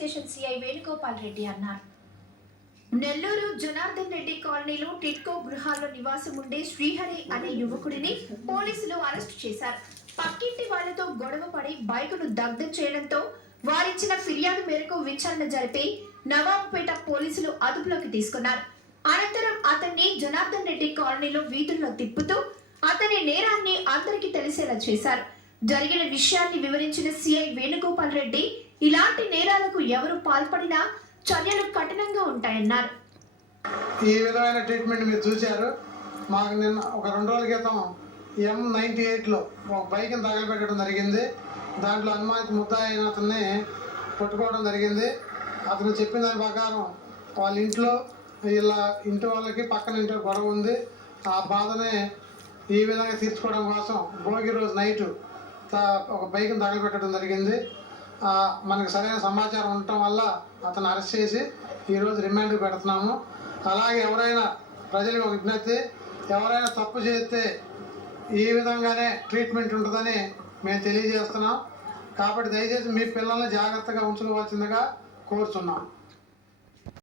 Station CI Venugopal Reddy అన్నారు. నెల్లూరు జనార్దన్ రెడ్డి కాలనీలో టిట్కో గృహాల్లో నివాసం ఉండే శ్రీహరి అనే యువకుడిని పోలీసులు అరెస్టు చేశారు. పక్కింటి వాళ్లతో గొడవ పడి బైకును దగ్ధం చేయడంతో వారిచ్చిన ఫిర్యాదు మేరకు విచారణ జరిపి నవాబుపేట పోలీసులు అదుపులోకి తీసుకున్నారు. అనంతరం అతన్ని జనార్దన్ రెడ్డి కాలనీలో వీధుల్లో తిప్పుతూ అతని నేరాన్ని అందరికీ తెలిసేలా చేశారు. జరిగిన విషయాన్ని వివరించిన సిఐ వేణుగోపాల్ రెడ్డి ఇలాంటి నేరాలకు ఎవరు పాల్పడినా చర్యలు కఠినంగా ఉంటాయన్నారు. ఈ విధమైన ట్రీట్మెంట్ మీరు చూశారు. మాకు నిన్న ఒక 2 రోజుల క్రితం M98లో ఒక బైక్ని తగలబెట్టడం జరిగింది. దాంట్లో అనుమానిత ముద్దాయి అయిన అతన్ని పట్టుకోవడం జరిగింది. అతను చెప్పిన దాని ప్రకారం వాళ్ళ ఇంట్లో ఇలా ఇంటి వాళ్ళకి పక్కన ఇంట్లో గొడవ ఉంది. ఆ బాధనే ఈ విధంగా తీర్చుకోవడం కోసం భోగి రోజు నైటు ఒక బైక్ని తగలబెట్టడం జరిగింది. మనకు సరైన సమాచారం ఉండటం వల్ల అతను అరెస్ట్ చేసి ఈరోజు రిమాండ్కి పెడుతున్నాము. అలాగే ఎవరైనా ప్రజలకు ఒక విజ్ఞప్తి, ఎవరైనా తప్పు చేస్తే ఈ విధంగానే ట్రీట్మెంట్ ఉంటుందని మేము తెలియజేస్తున్నాం. కాబట్టి దయచేసి మీ పిల్లల్ని జాగ్రత్తగా ఉంచుకోవాల్సిందిగా కోరుతున్నాం.